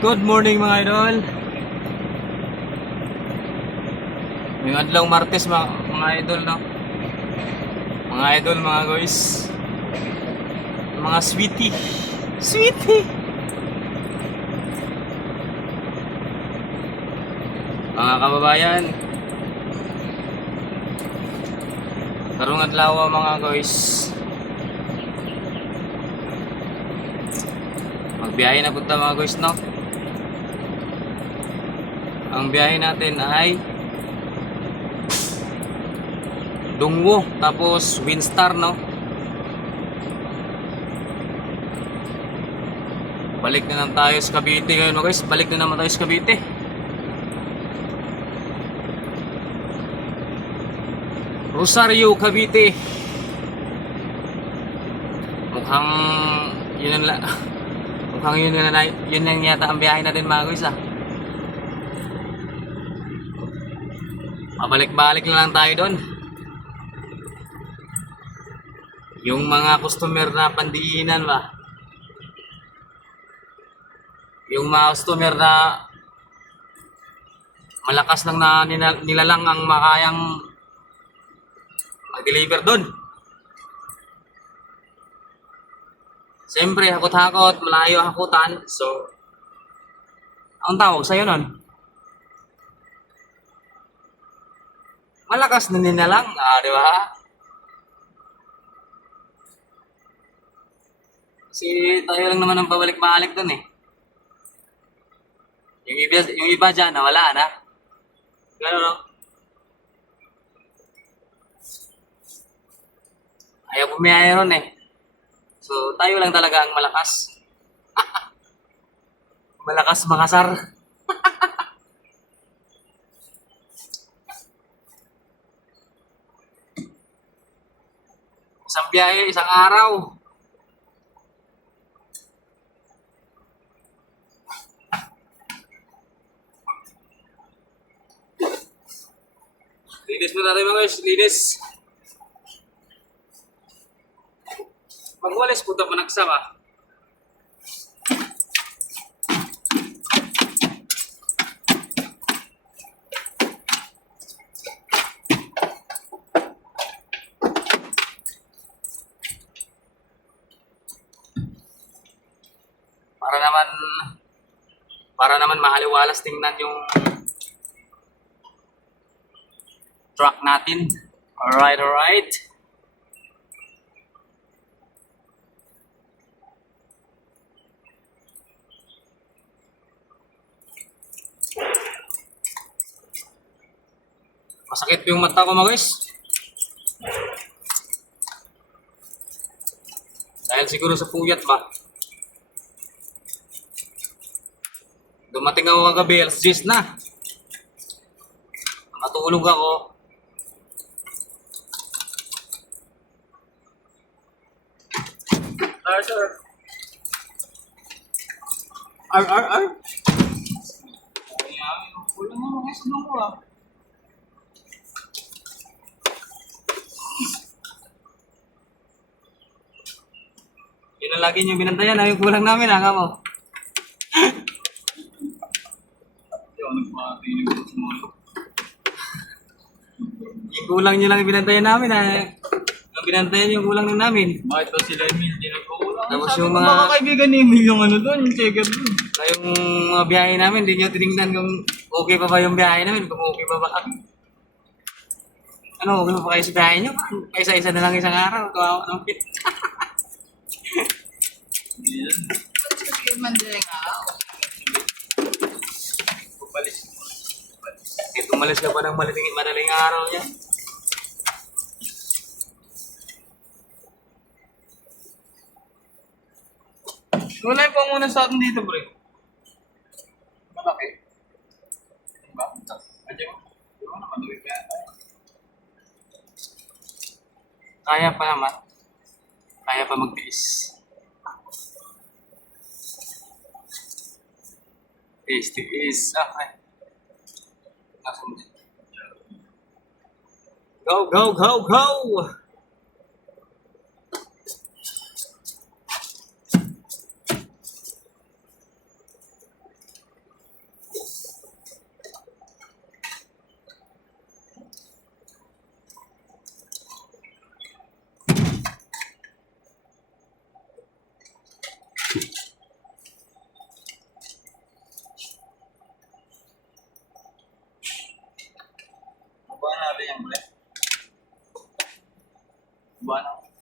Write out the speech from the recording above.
Good morning mga idol. Ngayong adlaw Martes mga idol, no? Mga idol, mga guys. Mga sweetie. Sweetie. Mga kababayan. Karong adlaw mga guys. Magbiyahe na punta mga guys, no? Ang biyahe natin ay Dungwo, tapos Windstar, no? Balik na naman tayo sa Cavite ngayon mga guys. Balik na naman tayo sa Cavite. Rosario, Cavite. Mukhang yun lang. Mukhang yun lang yata ang biyahe natin mga guys, ah. Pabalik-balik na lang tayo doon. Yung mga customer na pandiinan ba? Yung mga customer na malakas lang na nila lang ang makayang mag-deliver doon. Siyempre, hakot-hakot, malayo hakutan. So, ang tawag sa'yo nun? Malakas na nila lang, di ba? Kasi tayo lang naman ang pabalik-balik doon eh. Yung iba dyan, wala na. Gano'n, no? Ayaw bumiyaya ron eh. So, tayo lang talaga ang malakas. Malakas makasar. Isang biyahe, isang araw. Linis mo natin mga guys, linis. Magwalis po ito panagsawa. Para naman mahaliwalas tingnan yung truck natin. Alright. Masakit yung mata ko mga guys. Dahil siguro sa puyat ba. Dumating ako kagabi, alas 10 na. Matulog ako. Sir. Ar. Wala mo mga sunong ko ah. Yun ang lagi nyo binantayan, yung kulang namin ah, kamo. Yung kulang nyo lang binantayan namin ah. Ang binantayan yung kulang ng namin. Bakit daw sila Emil? Hindi nagkukulang. Tapos Sabi yung ko, mga- baka kaibigan ni Emil yung ano doon, yung checker doon. Yung mga biyahe namin, hindi nyo tinignan kung okay pa ba yung biyahe namin, kung okay pa ba kami. Ano, okay pa ba kayo sa biyahe nyo? Isa-isa na lang isang araw. Kawawa ng pit. Hindi yan. Sige, mandaling araw. Pupalis. Tumalis ka pa ng madaling araw niya. Wala yung panguna sa atin dito, bro. Malaki. Diba? Adyo mo. Diba naman, duwig ka. Kaya pa naman. Kaya pa magtiis. Tiis. Ay. Nasaan din? Go! ba na?